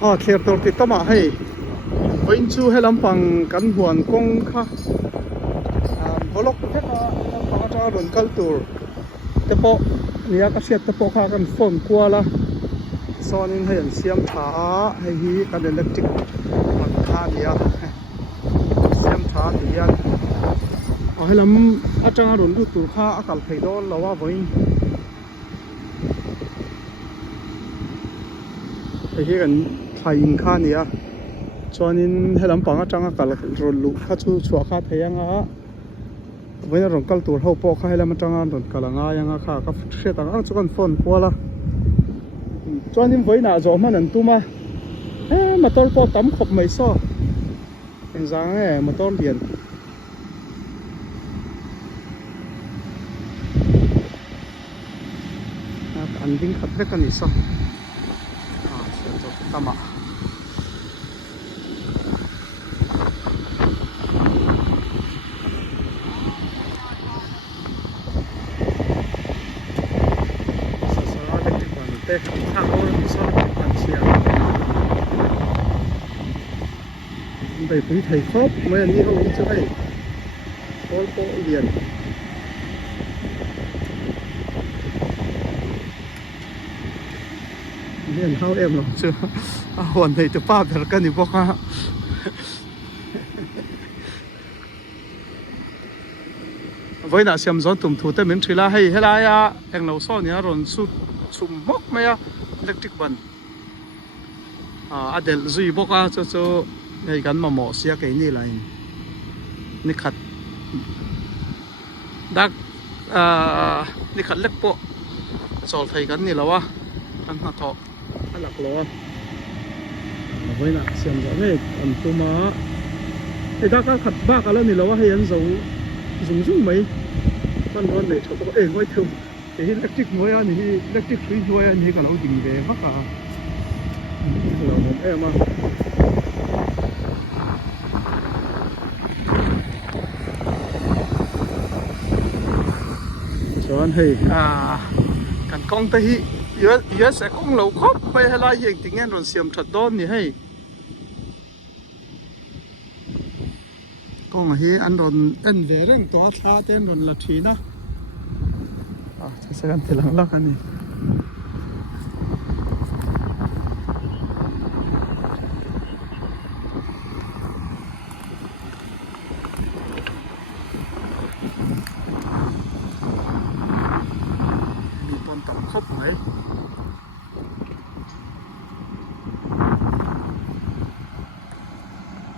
kher tor ti tama hei voin chu helam pang kan huan kong kha bolok te ka pang ata ron kaltur te po nia ka siat te po kha kan phone kwala sonin hei an siam tha hei hi kan electric man kha nia siam tha tian helam atanga ron du tur kha akal phei dol lawa voin hei kan thai in kha nia chuanin helam panga tanga kal ron lu kha chu chua kha theyanga voina ron kal tur ho po kha helam tanga ron kalanga yanga kha ka hre tang ang chukan phone kwala chuanin voina zo man an tuma motor po tam khop mai so engzang motor lian an ding khat vek ani so se to tama đầy quý thầy khóc mấy anh đi không đi chơi có liền liền hao em rồi chưa hoàn thầy từ ba giờ cái gì bóc ha với nãy xem gió tụm thủ tên mình chỉ là hay là em nấu so nhá rồi sụt sụm mốc mấy electric bẩn Adel duy bóc cho ngày gắn mà mỏ xe cái này là ni khát đắc ni khát lek po sol thầy gắn này là wa anh hạt thọ anh lạc lo với nè xem rõ này anh tu má thì đắc khát ba cái này là wa hay anh dùng mấy con này cho có ngồi thùng thì electric ngồi anh thì electric free ngồi anh thì cả lâu dừng về mắc à là một em à cho anh hề cần con tay yếu sẽ không lâu khóc bây hay là gì tiếng anh rồi xiêm thật đón nhỉ hay con hề anh rồi anh về rằng tỏa xa tên rồi là trí na sẽ ăn thì lăng lắc anh này